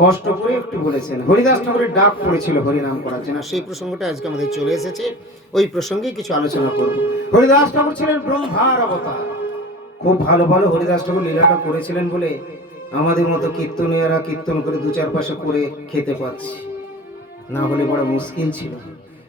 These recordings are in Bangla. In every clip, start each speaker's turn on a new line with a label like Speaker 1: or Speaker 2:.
Speaker 1: কষ্ট করে একটু বলেছেন। হরিদাস ঠাকুরের ডাক পড়েছিল হরিনাম করার জন্য। সেই প্রসঙ্গটা আজকে আমাদের চলে এসেছে। ওই প্রসঙ্গে কিছু আলোচনা করব। হরিদাস ঠাকুর ছিলেন ব্রহ্মার অবতার। খুব ভালো ভালো হরিদাস ঠাকুর লীলাটা করেছিলেন বলে আমাদের মতো কীর্তনীয়রা কীর্তন করে দু চার পাশে করে খেতে পাচ্ছি না হলে বড় মুশকিল ছিল।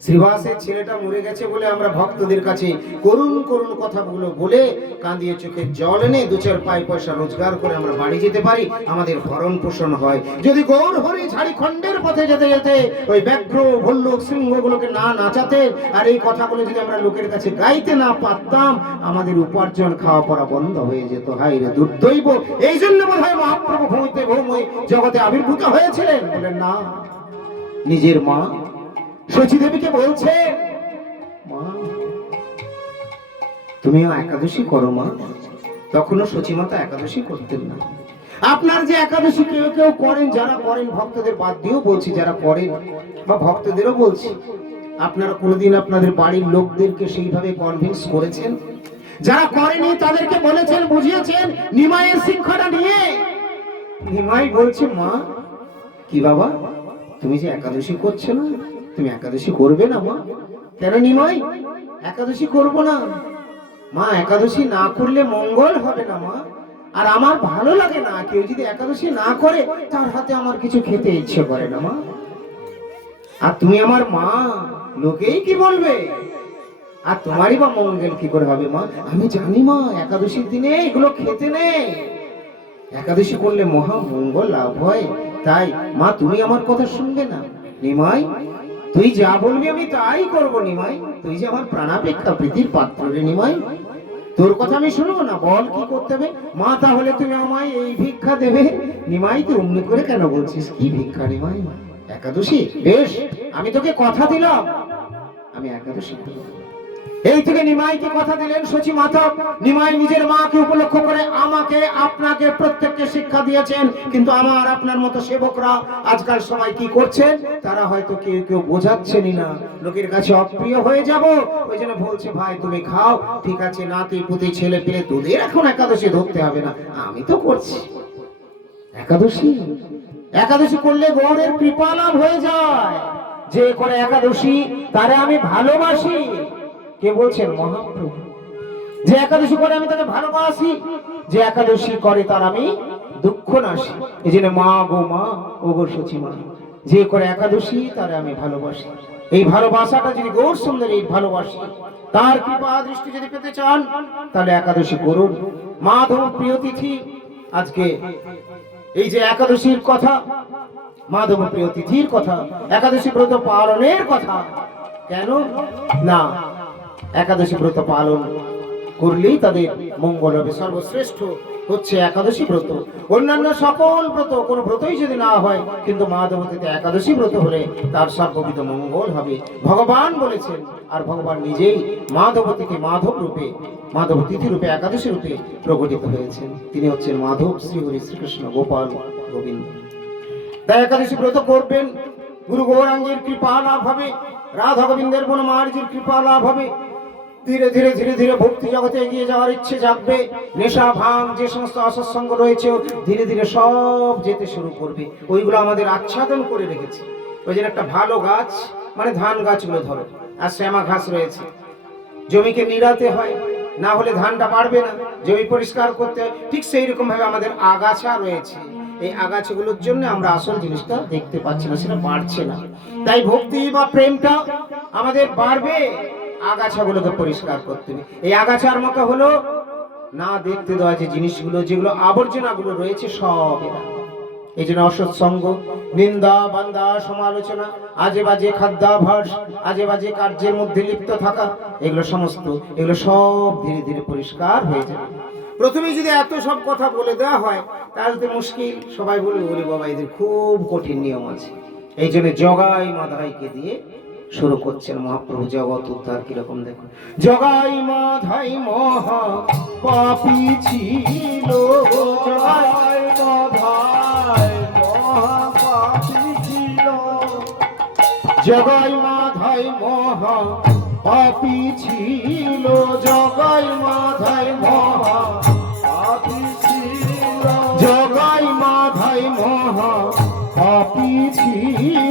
Speaker 1: শ্রীবাসের ছেলেটা মরে গেছে বলে আমরা ভক্তদের কাছে করুণ করুণ কথাগুলো বলে কাঁদিয়ে চোখে জল এনে দু চার পাই পয়সা রোজগার করে আমরা বাড়ি যেতে পারি, আমাদের ভরণ পোষণ হয়। যদি গৌর হরি ঝাড়িখণ্ডের পথে যেতে যেতে ওই ব্যাঘ্র ভল্লুক সিংহগুলোকে না নাচাতে, আর এই কথাগুলো যদি আমরা লোকের কাছে গাইতে না পারতাম, আমাদের উপার্জন খাওয়া পড়া বন্ধ হয়ে যেত। হাই রে দুর্দৈব! এই জন্য বোধ হয় মহাপ্রভু ভূমিতে ভৌময় জগতে আবির্ভূত হয়েছিলেন। বলেন, না, নিজের মা শচী দেবীকে বলছে, মা, তুমিও একাদশী করো মা। তখনও শচী মাতা একাদশী করতেন না। আপনার যে একাদশী কেউ কেউ করেন, যারা করেন, ভক্তদের বাদ দিয়েও বলছি, যারা করেন, বা ভক্তদেরও বলছি, আপনারা কোনোদিন আপনাদের বাড়ির লোকদেরকে সেইভাবে কনভিন্স করেছেন? যারা করেনি, তাদেরকে বলেছেন, বুঝিয়েছেন, নিমাইয়ের শিক্ষাটা নিয়ে। নিমাই বলছে, মা, কি বাবা, তুমি যে একাদশী করছ না? তুমি একাদশী করবে না, মা? কেন নিমাই? একাদশী করব না। মা, একাদশী না করলে মঙ্গল হবে না, মা। আর আমার ভালো লাগে না, কেউ যদি একাদশী না করে, তার হাতে আমার কিছু খেতে ইচ্ছে করে না, মা। আর তুমি আমার মা, লোকেই কি বলবে? আর তোমারই বা মঙ্গল কি করে হবে, মা? আমি জানি, মা, একাদশীর দিনে এগুলো খেতে নেই। একাদশী করলে মহা মঙ্গল লাভ হয়। তাই, মা, তুমি আমার কথা শুনবে না। নিমাই তুই যা বলবি আমি তাই করব নিমাই। তুই যে আমার প্রাণাপেক্ষা প্রীতির পাত্র রে নিমাই। তোর কথা আমি শুনব না? বল কি করতে হবে? মা, তাহলে তুমি আমায় এই ভিক্ষা দেবে। নিমাই, তুই অমনি করে কেন বলছিস? কি ভিক্ষা নিমাই? একাদশী? বেশ, আমি তোকে কথা দিলাম। আমি একাদশী। এই থেকে নিমাইকে কথা দিলেন সচি মাতা নিমাই নিজের মাকে উপলক্ষ করে আমাকে, আপনাকে, প্রত্যেককে শিক্ষা দিয়েছেন। কিন্তু আমার, আপনার মতো সেবকরা আজকাল সবাই কি করছেন? তারা হয়তো কেউ কেউ বোঝাচ্ছেনই না। লোকের কাছে অপ্রিয় হয়ে যাব। ওই জন্য বলছে, ভাই, তুমি খাও। ঠিক আছে, নাতি, পুতি, ছেলে পেলে তোদের এখন একাদশী ধরতে হবে না। আমি তো করছি। একাদশী? একাদশী করলে গৌরের কৃপা লাভ হয়ে যায়। যে করে একাদশী, তারে আমি ভালোবাসি। কে বলছেন? মহাপ্রভু। যে একাদশী করে আমি তাকে ভালোবাসি, যে একাদশী করে তার আমি দুঃখ নাসি এই জন্য মা গো, মা ও গো সচি মা যে করে একাদশী তারে আমি ভালোবাসি। এই ভালোবাসাটা যদি গৌর সুন্দর, এই ভালোবাসি, তার কৃপা দৃষ্টি যদি পেতে চান, তাহলে একাদশী করুন। মাধব প্রিয় তিথি, আজকে এই যে একাদশীর কথা, মাধব প্রিয় তিথির কথা, একাদশী ব্রত পালনের কথা, কেন? না একাদশী ব্রত পালন করলেই তাদের মঙ্গল হবে। সর্বশ্রেষ্ঠ হচ্ছে একাদশী ব্রত। অন্যান্য সকল ব্রত, কোন ব্রতই যদি না হয়, কিন্তু মা দেবতীতে একাদশী ব্রত হলে তার সর্ববিধ মঙ্গল হবে। ভগবান বলেছেন, আর ভগবান নিজেই মাধবতীকে মাধব রূপে, মাধব তিথি রূপে, একাদশী রূপে প্রকটিত হয়েছেন। তিনি হচ্ছেন মাধব শ্রী হরি শ্রীকৃষ্ণ গোপাল গোবিন্দ। তাই একাদশী ব্রত করবেন। গুরু গৌরাঙ্গের কৃপা লাভ হবে। রাধা গোবিন্দের বনমার্জির কৃপা লাভ হবে। ধীরে ধীরে ধীরে ধীরে ভক্তি জগতে এগিয়ে যাওয়ার ইচ্ছে জাগবে। নেশা, ভাঙ, যে সমস্ত অসৎসঙ্গ রয়েছে ধীরে ধীরে সব যেতে শুরু করবে। ওইগুলো আমাদের আচ্ছাদন করে রেখেছে। ওই জন্য একটা ভালো গাছ মানে ধান গাছগুলো ধরো, আর শ্যামা ঘাস রয়েছে। জমিকে নিরাতে হয়, না হলে ধানটা বাড়বে না। জমি পরিষ্কার করতে হয়, ঠিক সেই রকম ভাবে আমাদের আগাছা রয়েছে। এই আগাছাগুলোর জন্য আমরা আসল জিনিসটা দেখতে পাচ্ছি না, সেটা বাড়ছে না। তাই ভক্তি বা প্রেমটা আমাদের বাড়বে। আগাছাগুলোকে পরিষ্কার করতে হবে। এই আগাছার মতো হলো না দেখতে দেওয়া যে জিনিসগুলো, যেগুলো আবর্জনাগুলো রয়েছে, সব। এই জন্য অসৎসঙ্গ নিন্দা, বান্দা, সমালোচনা আজে বাজে খাদ্যাভাস আজে বাজে কার্যের মধ্যে লিপ্ত থাকা, এগুলো সমস্ত, এগুলো সব ধীরে ধীরে পরিষ্কার হয়ে যাবে। প্রথমে যদি এত সব কথা বলে দেওয়া হয়, তাহলে তো মুশকিল। সবাই বলে, ওরে বাবা, এদের খুব কঠিন নিয়ম আছে। এই জন্য জগাই মাধাইকে দিয়ে শুরু করছেন মহাপ্রভু জগৎ উদ্ধার কীরকম দেখুন। জগাই মাধাই মহা পাপি ছিল। জগাই মাধাই মহাপাপী ছিল। জগাই মাধাই মহা পাপি ছিল। জগাই মাধাই মহা
Speaker 2: পাপী ছিল।
Speaker 1: জগাই মাধাই মহা উদ্ধার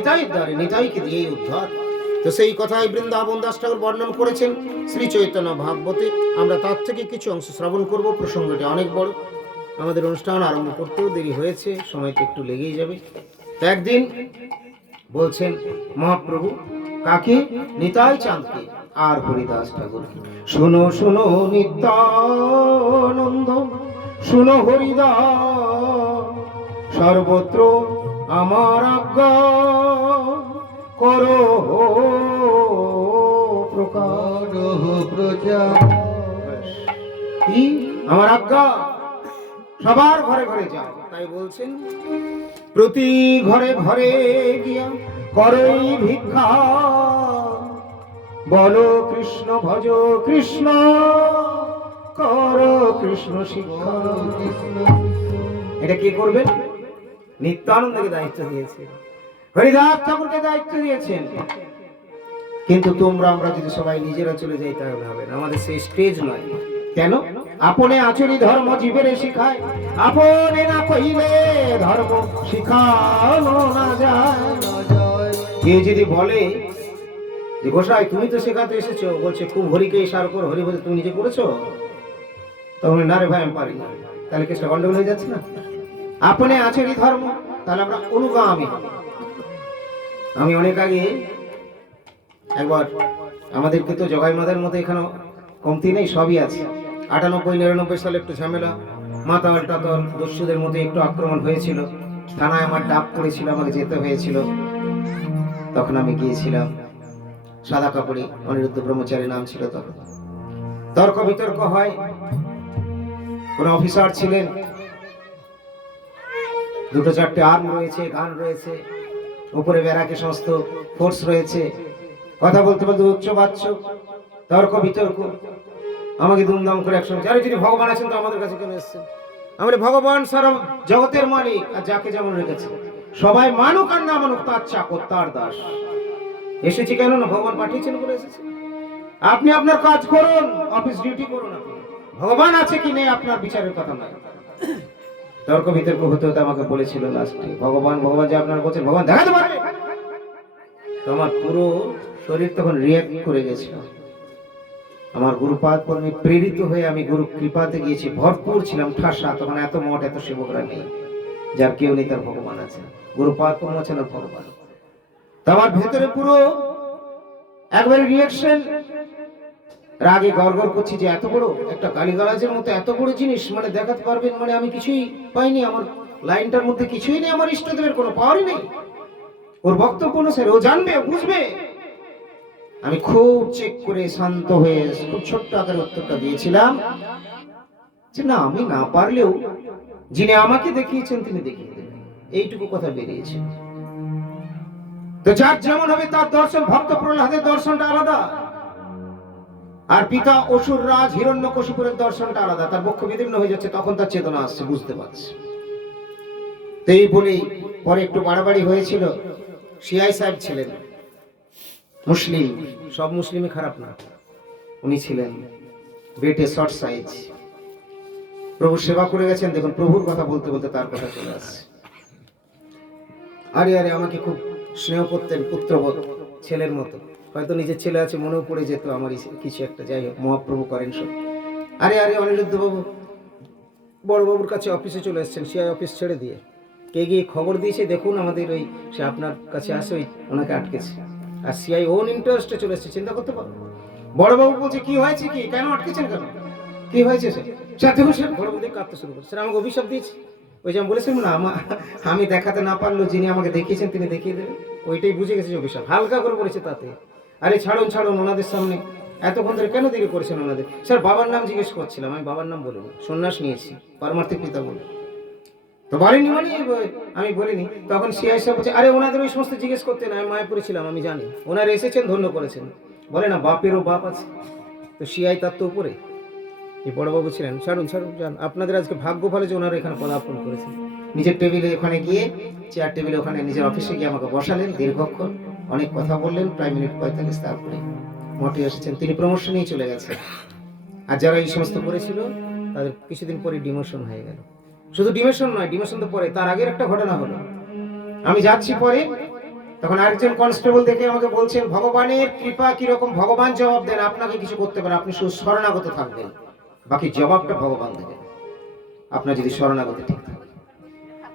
Speaker 1: করলেন নিতাই দ্বারে নিতাইকে দিয়েই উদ্ধার। তো সেই কথাই বৃন্দাবন দাস ঠাকুর বর্ণন করেছেন, শ্রী চৈতন্য ভাগবতে। আমরা তার থেকে কিছু অংশ শ্রবণ করব, প্রসঙ্গটি অনেক বড়। আমাদের অনুষ্ঠান আরম্ভ করতেও দেরি হয়েছে, সময়টা একটু লেগেই যাবে। একদিন বলছেন, মহাপ্রভু, কাকে? নিতাই চাঁদকে, আর হরিদাস ঠাকুর শোনো শোনো নিত্যানন্দ, শোনো হরিদাস, সর্বত্র আমার আজ্ঞা করো প্রকার
Speaker 2: প্রজা
Speaker 1: কি? আমার আজ্ঞা সবার ঘরে ঘরে যাও। তাই বলছেন? প্রতি ঘরে ঘরে গিয়া করই ভিক্ষা। বলো কৃষ্ণ ভজ কৃষ্ণ কর কৃষ্ণ শিক্ষা। এটা কি করবেন? নিত্যানন্দকে দায়িত্ব দিয়েছে হরিদাস ঠাকুরকে দায়িত্ব দিয়েছেন। কিন্তু তোমরা, আমরা যদি সবাই নিজেরা চলে যাই, তাহলে হবে না। আমাদের সেই স্টেজ নয়। কেন? আপনে আচরি ধর্ম জীবের শিখায়। আপনে না কহিলে ধর্ম শিখানো না যায়। কেউ যদি বলে যে, গোসাই, তুমি তো শেখাতে এসেছ। বলছে, খুব হরিকে ইশার কর। হরি বলছে তুমি নিজে করেছ? তখন না রে ভাই, আমি পারি না। তাহলে কেসটা গন্ডগোল হয়ে যাচ্ছে না? আপনি আচরি ধর্ম, তাহলে আমরা অনুগামী। আমি অনেক আগে একবার আমাদেরকে তো জগাই মাদের মতো এখানে কমতি নেই, সবই আছে। আটানব্বই, নিরানব্বই সালে একটু ঝামেলা মাতাল টাতল দস্যুদের মধ্যে একটু আক্রমণ হয়েছিল। থানায় আমার ডাক পড়েছিল, আমাকে যেতে হয়েছিল। তখন আমি গিয়েছিলাম, সাদা কাপড়ে, অনিরুদ্ধ ব্রহ্মচারী নাম ছিল তখন। তর্ক বিতর্ক হয়, কোন অফিসার ছিলেন দুটো চারটে আর্ম রয়েছে গান রয়েছে, উপরে ব্যারাকে সমস্ত ফোর্স রয়েছে। কথা বলতে বলতে উচ্চ বাচ্চ, তর্ক বিতর্ক, আমাকে দুমদাম করে একসঙ্গে যারা যিনি ভগবান আছেন তো আমাদের কাছে কেন এসছেন? আমরা ভগবান সারা জগতের মালিক, আর যাকে যেমন রেখেছে। সবাই মানুক আর না মানুক, তার চাকর তার দাস। এসেছি কেন না? ভগবান পাঠিয়েছেন বলে এসেছে। আপনি আপনার কাজ করুন অফিস ডিউটি করুন আপনি। ভগবান আছে কি নেই, আপনার বিচারের কথা নয়। তর্ক বিতর্ক হতে হতে আমাকে বলেছিল লাস্টে ভগবান ভগবান যে আপনারা বলছেন, ভগবান দেখাতে পারবে? তো আমার পুরো শরীর তখন রিয়াক্ট করে গেছিল। আমার গুরুপাদ পরমে প্রেরিত হয়ে আমি গুরু কৃপাতে গিয়েছি, ভরপুর ছিলাম, ঠাসা, তখন এত মঠ, এত সেবকরা নেই, যার কেউ নেই, তার ভগবান আছে। গুরুপাদ পরম আর ভগবান। তো আমার ভেতরে পুরো একবারে রিয়াকশন রাগে গড়গড় করছি যে এত বড় একটা গালিগালাজের মতো এত বড় জিনিস মানে দেখাতে পারবেন মানে আমি কিছুই পাইনি, আমার লাইনটার মধ্যে কিছুই নেই, আমার ইষ্টদেবের কোনো পাওয়ারই নেই। ওর বক্তব্য অনুসারে ও জানবে বুঝবে। আমি খুব চেক করে শান্ত হয়ে খুব ছোট্ট আকারে উত্তরটা দিয়েছিলাম যে না, আমি না পারলেও যিনি আমাকে দেখিয়েছেন, তিনি দেখিয়ে দেবেন। এইটুকু কথা বেরিয়েছে। তো যার যেমন হবে তার দর্শন, ভক্ত প্রহ্লাদের দর্শনটা আলাদা। আর পিতা অসুর রাজ হিরণ্য কশিপুরের দর্শনটা আলাদা, তার বক্ষ বিদীর্ণ হয়ে যাচ্ছে, তখন তার চেতনা আসছে, বুঝতে পারছে। তো এই বলেই পরে একটু বাড়াবাড়ি হয়েছিল সিআই সাহেব ছিলেন, মুসলিম, সব মুসলিমই খারাপ না, উনি ছিলেন বেটে শর্ট সাইজ প্রভু সেবা করে গেছেন, দেখুন, প্রভুর কথা বলতে বলতে তার কথা চলে আসছে। আরে আরে, আমাকে খুব স্নেহ করতেন পুত্রবোধ, ছেলের মতো। হয়তো নিজের ছেলে আছে, মনেও পড়ে যেত আমার কিছু একটা। যাই হোক, মহাপ্রভু করেন সব। আরে আরে, অনিরুদ্ধ বাবু, বড় বাবুর কাছে অফিসে চলে এসেছেন সিআই অফিস ছেড়ে দিয়ে। কে গিয়ে খবর দিয়েছে? দেখুন আমাদের ওই, সে আপনার কাছে আসে, ওই ওনাকে আটকেছে। আর সিআই ওন ইন্টারেস্টে চলে এসেছে, চিন্তা করতে পারো। বড়বাবু বলছে, কি হয়েছে কি? কেন আটকেছেন কেন? কি হয়েছে সাথে বসে কাঁদতে শুরু করে স্যার, আমাকে অভিশাপ দিয়েছে। ওই যে আমি বলেছিলাম না, আমা, আমি দেখাতে না পারলেও যিনি আমাকে দেখিয়েছেন, তিনি দেখিয়ে দেবেন। ওইটাই বুঝে গেছে অভিশাপ। হালকা করে বলেছে তাতে। আরে ছাড়ুন ছাড়ুন, ওনাদের সামনে। এতক্ষণ ধরে কেন দেরি করেছেন ওনাদের? স্যার, বাবার নাম জিজ্ঞেস করছিলাম, আমি বাবার নাম বলিনি, সন্ন্যাস নিয়েছি, পারমার্থিক পিতা বলে। তো বলেনি মানে আমি বলিনি। তখন সিআই সাহেব বলছে, আরে, ওনাদের ওই সমস্ত জিজ্ঞেস করতে না, আমি মায়াপুরে ছিলাম, আমি জানি। ওনারা এসেছেন, ধন্য করেছেন। বলে, না, বাপেরও বাপ আছে। তো সিআই তার তো উপরে। এই বড়বাবু ছিলেন। ছাড়ুন ছাড়ুন, যান। আপনাদের আজকে ভাগ্য ভালো যে ওনারা এখানে পদার্পণ করেছেন। নিজের টেবিলে ওখানে গিয়ে, চেয়ার টেবিলে ওখানে নিজের অফিসে গিয়ে আমাকে বসালেন দীর্ঘক্ষণ। অনেক কথা বললেন, প্রায় মিনিট পঁয়তাল্লিশ তারপরে মঠে এসেছেন। তিনি প্রমোশনেই চলে গেছেন। আর যারা এই সমস্ত করেছিল, তাদের কিছুদিন পরে ডিমোশন হয়ে গেল। শুধু ডিমোশন নয় ডিমোশন তো পরে, তার আগের একটা ঘটনা হলো। আমি যাচ্ছি পরে, তখন আরেকজন কনস্টেবল দেখে আমাকে বলছেন, ভগবানের কৃপা কীরকম? ভগবান জবাব দেন, আপনাকে কিছু করতে পারে আপনি শুধু শরণাগত থাকবেন। বাকি জবাবটা ভগবান দেবেন। আপনার যদি শরণাগত ঠিক থাকে।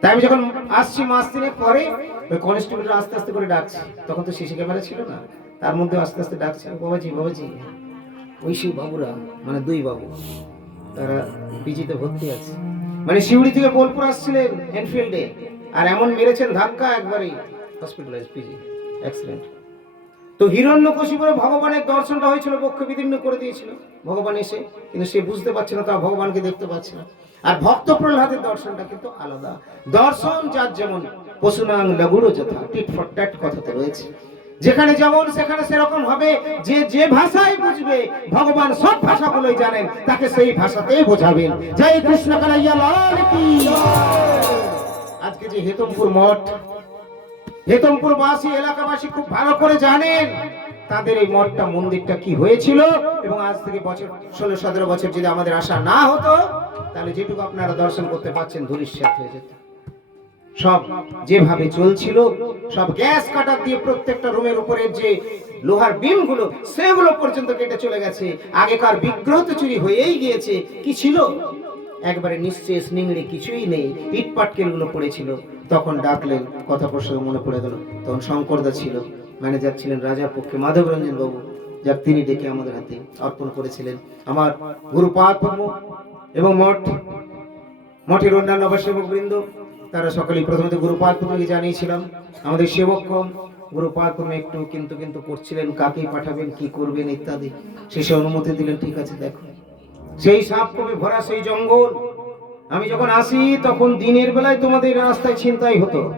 Speaker 1: তাই আমি যখন আসছি মাস দিনের পরে, ওই কনস্টেবল আস্তে আস্তে করে ডাকছি। তখন তো সিসি ক্যামেরা ছিল না। তার মধ্যে আস্তে আস্তে ডাকছে, বাবাজি বাবাজি। ওই সেই বাবুরা মানে দুই বাবু, তারা পিজিতে ভর্তি আছে। মানে শিউড়ি থেকে বোলপুর আসছিলেন এনফিল্ডে আর এমন মেরেছেন ধাক্কা একবারই। হসপিটালাইজ পিজি অ্যাক্সিডেন্ট তো হিরণ্য কশিপুরে ভগবানের দর্শনটা হয়েছিল, বক্ষ বিদীর্ণ করে দিয়েছিল। ভগবান এসে, কিন্তু সে বুঝতে পারছে না তা ভগবানকে দেখতে পাচ্ছে না। আর ভক্ত প্রহ্লাদের দর্শনটা কিন্তু আলাদা। দর্শন যার যেমন পশুনাং লগুড়ো যথা, টিট ফর ট্যাট কথাতে রয়েছে। যেখানে যেমন, সেখানে সেরকম হবে। যে যে ভাষায় বুঝবে, ভগবান সব ভাষাগুলোই জানেন, তাকে সেই ভাষাতেই বোঝাবেন। জয় কৃষ্ণ কানাইয়া, লাল কি। আজকে যে হেতমপুর মঠ হেতমপুর বাসী এলাকাবাসী খুব ভালো করে জানেন তাদের এই মঠটা, মন্দিরটা কি হয়েছিল এবং আজ থেকে বছর ষোলো, সতেরো বছর যদি আমাদের আশা না হতো, তাহলে যেটুকু আপনারা দর্শন করতে পারছেন ধূলিশ্বাত হয়ে যেত। সব যেভাবে চলছিল, সব গ্যাস কাটার দিয়ে প্রত্যেকটা রুমের উপরের যে লোহার বিমগুলো, সেগুলো পর্যন্ত কেটে চলে গেছে। আগেকার বিগ্রহ তো চুরি হয়েই গিয়েছে। কি ছিল? একবারে নিশ্চেষ নিংড়ে কিছুই নেই। ইট পাটকেলগুলো পড়েছিল। তখন ডাকলেন, কথা প্রসঙ্গে মনে পড়ে গেল। তখন শঙ্করদা ছিল, ম্যানেজার ছিলেন রাজার পক্ষে মাধব রঞ্জন বাবু যার তিনি ডেকে আমাদের হাতে অর্পণ করেছিলেন। আমার গুরুপাদ এবং মঠ, মঠের অন্যান্য সেবক বৃন্দ, তারা সকলেই প্রথমত গুরুপাদ পদ্মকে জানিয়েছিলাম। আমাদের সেবক কম, গুরুপাদ পদ্ম একটু কিন্তু কিন্তু করছিলেন, কাকে পাঠাবেন, কি করবেন ইত্যাদি। শেষে অনুমতি দিলেন, ঠিক আছে, দেখো। সেই সাপ কবে ভরা সেই জঙ্গল? আমি যখন আসি, তখন দিনের বেলায় তোমাদের রাস্তায় ছিনতাই হতো।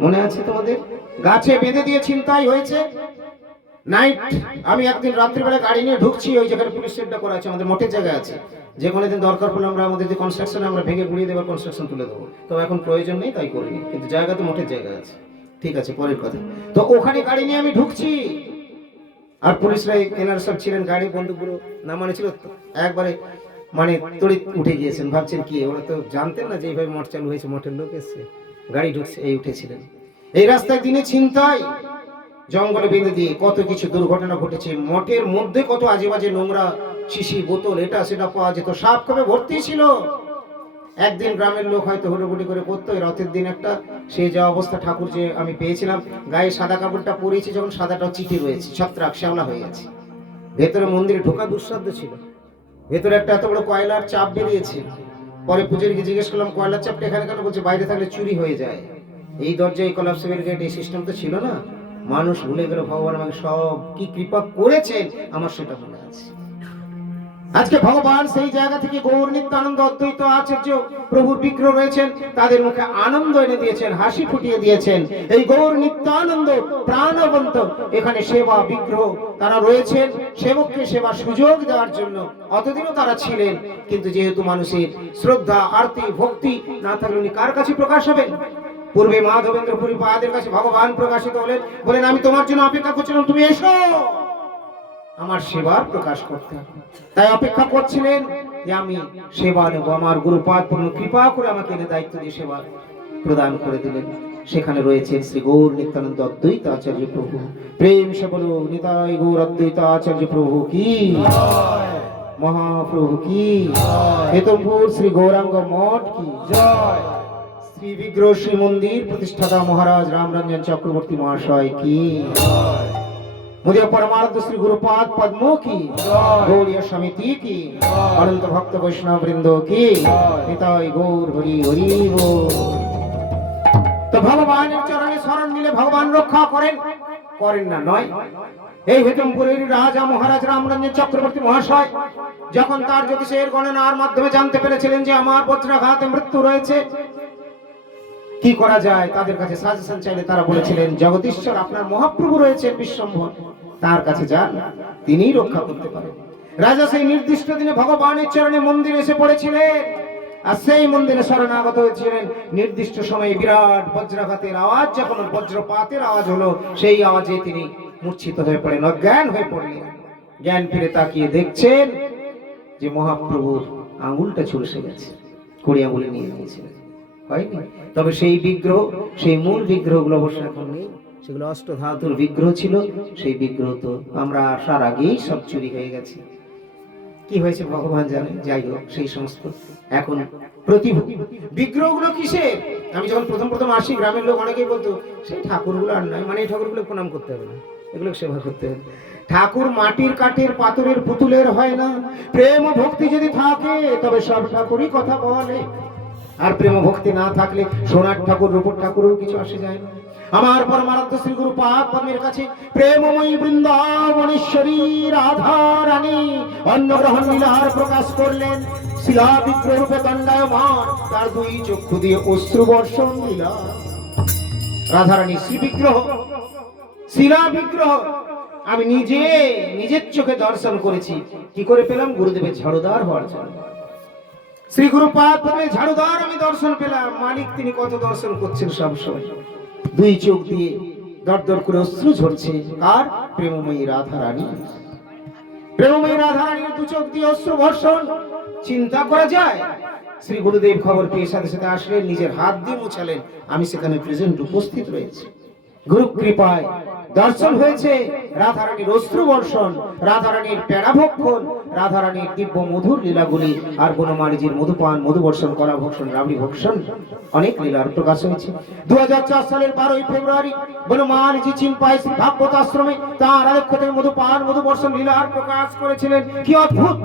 Speaker 1: মনে আছে তোমাদের? গাছে বেঁধে দিয়ে ছিনতাই হয়েছে। নাইট আমি একদিন রাত্রিবেলা গাড়ি নিয়ে ঢুকছি, ওই জায়গায় পুলিশ সেটটা করা আছে, আমাদের মোটের জায়গা আছে। যে কোনো দিন দরকার পড়লে আমরা আমাদের যে কনস্ট্রাকশন আমরা ভেঙে গুড়িয়ে দেবার কনস্ট্রাকশন তুলে দেবো। তো এখন প্রয়োজন নেই, তাই করিনি। কিন্তু জায়গা তো মোটের জায়গা আছে। ঠিক আছে, পরের কথা। তো ওখানে গাড়ি নিয়ে আমি ঢুকছি। আর পুলিশরা এনারা সব ছিলেন, গাড়ি, বন্দুকগুলো না মানে ছিল। একবারে মানে তড়িৎ উঠে গিয়েছেন, ভাবছেন কি? ওরা তো জানতেন না যে এইভাবে মঠ চালু হয়েছে, মঠের লোক এসছে, গাড়ি ঢুকছে, এই উঠেছিলেন। এই রাস্তায় দিনে ছিনতাই, জঙ্গলে বেঁধে দিয়ে কত কিছু দুর্ঘটনা ঘটেছে, মঠের মধ্যে কত আজে বাজে নোংরা শিশি বোতল, এটা সেটা পাওয়া যেত, সাপ কবে ভর্তি ছিল? একদিন গ্রামের লোক হয়তো হুড়োহুড়ি করে করতো রথের দিন একটা সেই যা অবস্থা ঠাকুর যে আমি পেয়েছিলাম, গায়ে সাদা কাপড়টা পরেছি যখন সাদাটাও চিঠি রয়েছে, ছত্রাক, শ্যাওলা হয়ে গেছে। ভেতরে মন্দিরে ঢোকা দুঃসাধ্য ছিল। ভেতরে একটা এত বড় কয়লার চাপ বেরিয়েছে। পরে পুজোরকে জিজ্ঞেস করলাম, কয়লার চাপটা এখানে কেন বলছে বাইরে থাকলে চুরি হয়ে যায়। এই দরজা এই কলাপসিবল গেট এই সিস্টেম তো ছিল না। মানুষ ভুলে গেল, ভগবান আমাকে সব কি কৃপা করেছেন, আমার সেটা মনে আছে। আজকে ভগবান সেই জায়গা থেকে গৌর নিত্যানন্দ অদ্বৈত আচার্য প্রভুর বিগ্রহ রয়েছেন, তাদের মুখে আনন্দ এনে দিয়েছেন, হাসি ফুটিয়ে দিয়েছেন। এই গৌর নিত্যানন্দ প্রাণবন্ত এখানে সেবা বিগ্রহ তারা রয়েছেন, সেবককে সেবা সুযোগ দেওয়ার জন্য অতদিনও তারা ছিলেন, কিন্তু যেহেতু মানুষের শ্রদ্ধা, আরতি, ভক্তি না থাকলে উনি কার কাছে প্রকাশ হবেন? পূর্বে মাধবেন্দ্র পুরী পাদের কাছে ভগবান প্রকাশিত হলেন, বলেন, আমি তোমার জন্য অপেক্ষা করছিলাম, তুমি এসো। আমার সেবার প্রকাশ করতে। তাই অপেক্ষা করছিলেন যে আমি সেবা নেব। আমার গুরুপাদ পূর্ণ কৃপা করে আমাকে এনে দায়িত্ব দিয়ে সেবা প্রদান করে দিলেন। সেখানে রয়েছেন শ্রী গৌর নিত্যানন্দ অদ্বৈত আচার্য প্রভু। প্রেম সে বলো নিতাই গৌর অদ্বৈত আচার্য প্রভু কি? মহাপ্রভু কি? হেতমপুর শ্রী গৌরাঙ্গ মঠ কি? জয় শ্রী বিগ্রহ শ্রী মন্দির প্রতিষ্ঠাতা মহারাজ রামরঞ্জন চক্রবর্তী মহাশয় কি? মুদিয়া পরমার্থ শ্রী গুরুপাদ পদ্ম কি গৌরীয় সমিতি কি অনন্ত ভক্ত বৈষ্ণব বৃন্দ কি নিতাই গৌর হরি হরি বল। তো ভগবানের চরণে শরণ নিলে ভগবান রক্ষা করেন করেন না নয় এই হেতমপুরের রাজা মহারাজ রামরঞ্জন চক্রবর্তী মহাশয় যখন তার জ্যোতিষের গণনার মাধ্যমে জানতে পেরেছিলেন যে আমার বজ্রাঘাতে মৃত্যু রয়েছে কি করা যায়? তাদের কাছে সাজেশন চাইলে তারা বলেছিলেন, জগদীশ্বর আপনার মহাপ্রভু রয়েছেন বিশ্বম্ভর তার কাছে যান, তিনিই রক্ষা করতে পারেন। রাজা সেই নির্দিষ্ট দিনে ভগবানের চরণে মন্দিরে এসে পড়েছিলেন। আর সেই মন্দিরে শরণাগত হয়েছিলেন। নির্দিষ্ট সময়ে বিরাট বজ্রাঘাতের আওয়াজ, যখন বজ্রপাতের আওয়াজ হলো, সেই আওয়াজে তিনি মূর্ছিত হয়ে পড়েন, অজ্ঞান হয়ে পড়লেন। জ্ঞান ফিরে তাকিয়ে দেখছেন যে মহাপ্রভুর আঙুলটা ঝুলসে গেছে। কুড়ি আঙুলে নিয়ে নিয়েছিলেন। হয়নি? তবে সেই বিগ্রহ, সেই মূল বিগ্রহগুলো অবশ্য এখন নেই। সেগুলো অষ্টধাতুর বিগ্রহ ছিল, সেই বিগ্রহ তো আমরা আসার আগেই সব চুরি হয়ে গেছে। কি হয়েছে ভগবান জানে যাই হোক, সেই সমস্ত। এখন প্রতিভূ, বিগ্রহগুলো কিসে আমি যখন প্রথম প্রথম আসি, গ্রামের লোক অনেকেই বলতো, সেই ঠাকুরগুলো আর নয়। মানে এই ঠাকুরগুলো প্রণাম করতে হবে না। এগুলো সেবা করতে হবে। ঠাকুর মাটির কাঠের পাথরের পুতুলের হয় না। প্রেম ভক্তি যদি থাকে, তবে সব ঠাকুরই কথা বলে। আর প্রেম ভক্তি না থাকলে সোনার ঠাকুর, রূপর ঠাকুরও কিছু আসে যায় না। আমার পরমারাধ্য শ্রী গুরু পাক পদ্মের কাছে, প্রেমময়ী বৃন্দাবনেশ্বরী রাধা রানী অন্নগ্রহণ লীলার প্রকাশ করলেন। শিলা বিগ্রহ রূপে দণ্ডায়মান, তার দুই চক্ষু দিয়ে অশ্রু বর্ষণ লীলা। রাধারানী শ্রী বিগ্রহ, শিলা বিগ্রহ, আমি নিজে, নিজের চোখে দর্শন করেছি। কি করে পেলাম? গুরুদেবের ঝাড়ুদার হওয়ার জন্য। শ্রী গুরু ঝাড়ুদার আমি দর্শন পেলাম। মালিক তিনি কত দর্শন করছেন সব সময়। দুই চোখ দিয়ে দর দর করে অশ্রু ঝরছে। আর প্রেমময়ী রাধা রানী প্রেমময়ী রাধা রানীর দু চোখ দিয়ে অশ্রু বর্ষণ চিন্তা করা যায়। শ্রী গুরুদেব খবর পেয়ে সাথে সাথে আসলেন, নিজের হাত দিয়ে মুছালেন। আমি সেখানে প্রেজেন্ট উপস্থিত রয়েছে। গুরু কৃপায় দর্শন হয়েছে রাধারানীর অশ্রু বর্ষণ রাধারানীর প্যারা ভক্ষণ রাধারানীর দিব্য মধুর লীলাগুলি আর বনমালীজির মধুপান মধু বর্ষণ করা ভক্ষণ, রাবড়ি ভক্ষণ, অনেক লীলার প্রকাশ হয়েছে। দু সালের বারোই ফেব্রুয়ারি বনমালীজি চিনপাই শ্রী ভাগবত আশ্রমে তার থেকে মধুপান মধু বর্ষণ লীলার প্রকাশ করেছিলেন। কি অদ্ভুত!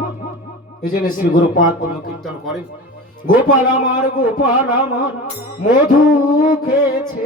Speaker 1: এই জন্য শ্রী গুরু পাদ পদ্ম কীর্তন করেন। গোপাল আমার গোপাল আমার, মধু খেয়েছে।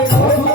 Speaker 1: Aleluia.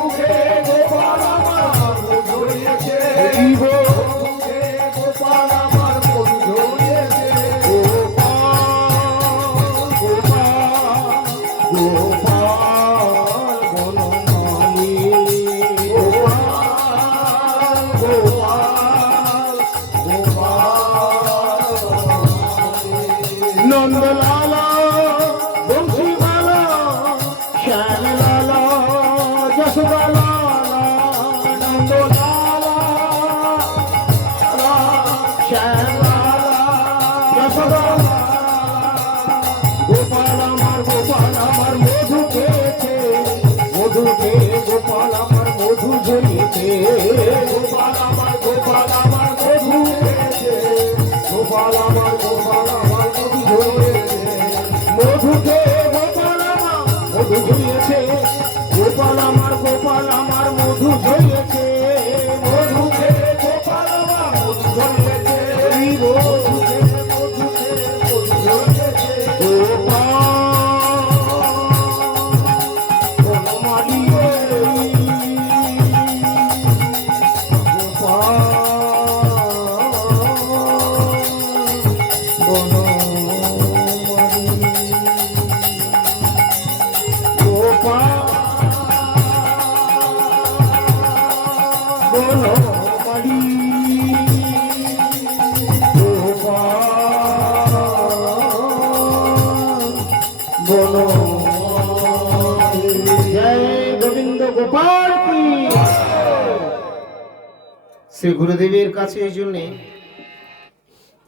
Speaker 1: শ্রী গুরুদেবের কাছে এই জন্যে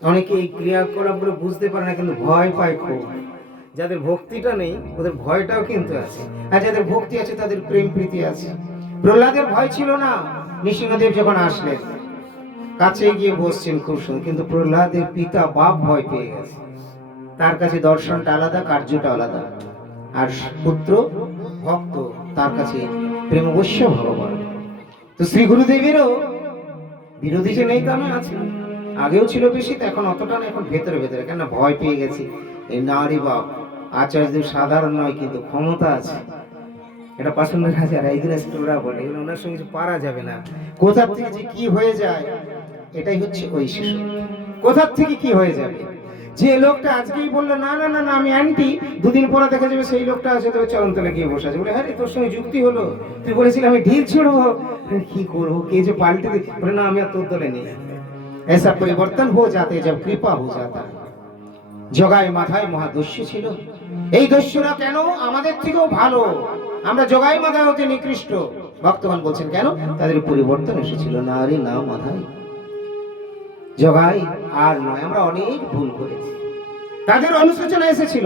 Speaker 1: অনেকে এই ক্রিয়াকলাপগুলো বুঝতে পারে না, কিন্তু ভয় পায় খুব। যাদের ভক্তিটা নেই, ওদের ভয়টাও কিন্তু আছে। আর যাদের ভক্তি আছে, তাদের প্রেম প্রীতি আছে। প্রহ্লাদের ভয় ছিল না। নৃসিংহদেব যখন আসলেন, কাছে গিয়ে বসছেন খুব সুন্দর, কিন্তু প্রহ্লাদের পিতা বাপ ভয় পেয়ে গেছে। তার কাছে দর্শনটা আলাদা, কার্যটা আলাদা। আর পুত্র, ভক্ত, তার কাছে প্রেম অবশ্য ভগবান। তো শ্রী গুরুদেবেরও বিরোধী যে নেই তা নয় আছে, আগেও ছিল বেশি তো এখন অতটা না, এখন ভেতরে ভেতরে। কেন ভয় পেয়ে গেছি। এই নারী বাপ, আচার্যদের সাধারণ নয়, কিন্তু ক্ষমতা আছে। এটা পাশনের হাজার এই দিনে স্টোরা বলে, এগুলো ওনার সঙ্গে কিছু পারা যাবে না। কোথার থেকে যে কি হয়ে যায়, এটাই হচ্ছে ওই শিশু। কোথার থেকে কি হয়ে যাবে? যে লোকটা আজকেই বললো না না না না আমি অ্যান্টি দুদিন পরে দেখা যাবে সেই লোকটা আছে তবে চরণ তলে গিয়ে বসে আছে বলে হ্যাঁ রে, তোর সঙ্গে যুক্তি হলো তুই বলেছিলি আমি ঢিল ছুড়বো আমি কি করবো কে যে পাল্টে দিই বলে না আমি আর তোর দলে নেই ऐसा परिवर्तन हो जाते जब कृपा हो जाता है জগাই মাথায় মহাদস্যু ছিল এই দস্যুরা কেন আমাদের থেকেও ভালো আমরা জগাই মাথায় হতে নিকৃষ্ট ভক্তগণ বলছেন কেন তাদের পরিবর্তন এসেছিল না আরে না মাথায় জগাই, আর নয়, আমরা অনেক ভুল করেছি। তাদের অনুশোচনা এসেছিল,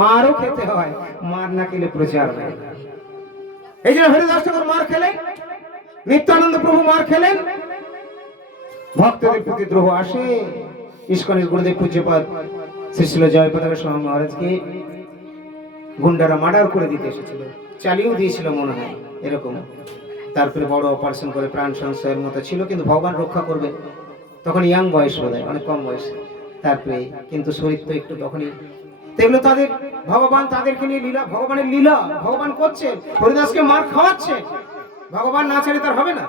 Speaker 1: মারও খেতে হয়, মার না খেলে প্রচার হয় এই জন্য হরিদাস ঠাকুর মার খেলেন, নিত্যানন্দ প্রভু মার খেলেন। ভক্তদের প্রতি দ্রোহ আসে, ইস্কনের গুরুদেব পূজ্যপাদ শ্রী শিল জয়পতাকা স্বামী মহারাজকে গুন্ডারা মার্ডার করে দিতে এসেছিল, চালিয়েও দিয়েছিল মনে হয়, এরকম। তারপরে বড় অপারেশন করে প্রাণ সংশয়ের মতো ছিল, কিন্তু ভগবান রক্ষা করবে তখন ইয়াং বয়স বোধ হয় অনেক কম বয়স তারপরে কিন্তু শরীর তো একটু তখনই। এগুলো তাদের, ভগবান তাদেরকে নিয়ে লীলা, ভগবানের লীলা, ভগবান করছে, হরিদাসকে মার খাওয়াচ্ছে। ভগবান না ছাড়ে তার হবে না।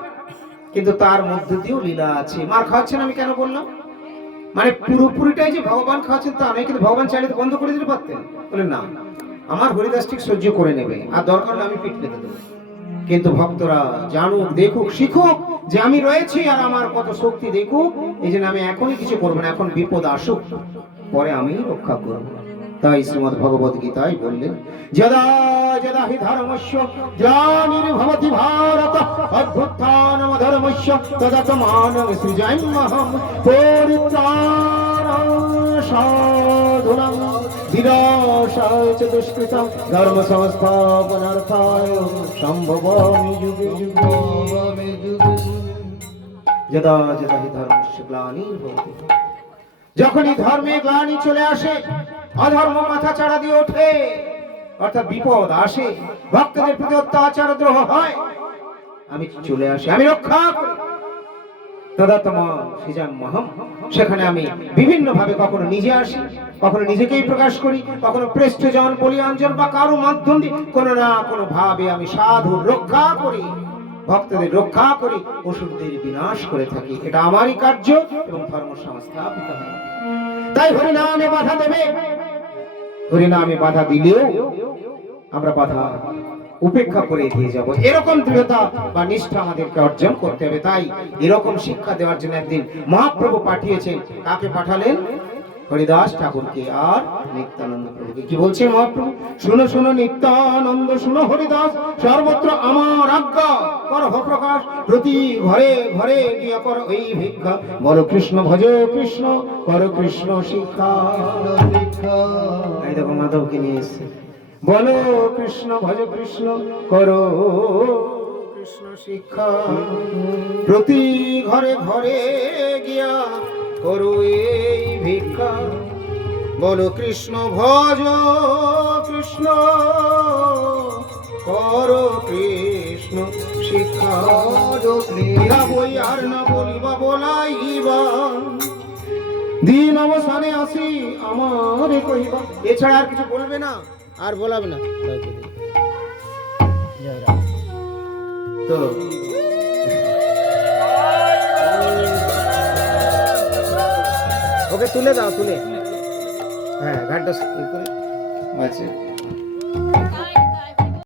Speaker 1: কিন্তু তার মধ্য দিয়েও লীলা আছে। মার খাওয়াচ্ছেন আমি কেন বললাম? মানে পুরোপুরিটাই যে ভগবান খাওয়াচ্ছেন তা নয়, কিন্তু ভগবান চাইলে বন্ধ করে দিতে পারতেন। বলে না, আমার হরিদাস ঠিক সহ্য করে নেবে। আর দরকার হলে আমি পিঠ পেতে দেবো। কিন্তু ভক্তরা জানুক, দেখুক, শিখুক যে আমি রয়েছি আর আমার কত শক্তি দেখুক, এই জন্য আমি এখনই কিছু করব না, এখন বিপদ আসুক, পরে আমি রক্ষা করব। তাই শ্রীমদ ভগবত গীতায় বললেন, যদা যদা হি ধর্মস্য গ্লানির্ভবতি ভারত অভ্যুত্থানম ধর্মস্য, তদা তমানং সৃজাম্যহম পরিত্রাণং সাধুনাং বিনাশায় দুষ্কৃতম ধর্ম সংস্থাপনার্থায় সম্ভবামি যুগে যুগে। যদা যদা হি যখনই ধর্মে গ্লানি চলে আসে, অধর্ম মাথা চাড়া দিয়ে ওঠে। অর্থাৎ বিপদ আসে, ভক্তদের প্রতি অত্যাচার দ্রোহ হয়। আমি চলে আসি, আমি রক্ষা তদাতম সিজাম মহম, সেখানে আমি বিভিন্ন ভাবে কখনো নিজে আসি, কখনো নিজেকেই প্রকাশ করি, কখনো পৃষ্ঠজন বলিয়াঞ্জন বা কারও মাধ্যম দিয়ে কোনো না কোনো ভাবে আমি সাধু রক্ষা করি। ভক্তদের রক্ষা করি, অসুরদের বিনাশ করে থাকি। এটা আমারই কার্য এবং ধর্ম সংস্থাপিত হয়। তাই হরিনামে বাধা দেবে। হরিনামে বাধা দিলেও আমরা বাধা উপেক্ষা করে দিয়ে যাব। এরকম দৃঢ়তা বা নিষ্ঠা আমাদেরকে অর্জন করতে হবে। তাই এরকম শিক্ষা দেওয়ার জন্য একদিন মহাপ্রভু পাঠিয়েছেন। কাকে পাঠালেন? হরিদাস ঠাকুরকে আর নিত্যানন্দ প্রভুকে। কি বলছে মহাপ্রভু? শুনো শুনো, নিত্যানন্দ, শুনো, হরিদাস, সর্বত্র আমার আজ্ঞা। কর প্রকাশ প্রতি ঘরে ঘরে গিয়া কর এই ভিক্ষা। বলো, কৃষ্ণ ভজ, কৃষ্ণ, কর কৃষ্ণ শিক্ষা। এই দেখো, মাধবকে নিয়ে এসছে। বলো, কৃষ্ণ ভজ, কৃষ্ণ, করো কৃষ্ণ শিক্ষা। প্রতি ঘরে ঘরে গিয়া করো এই ভিক্ষা। বলো কৃষ্ণ ভজ কৃষ্ণ করো কৃষ্ণ শিক্ষা। না বই আর না বলিবা বলাইবা। দিন অবসানে আসি আমার কহিবা। এছাড়া আর কিছু বলবে না আর বলাবে না। তো ওকে তুলে দাও তুলে। হ্যাঁ ঘাটটা করে আচ্ছা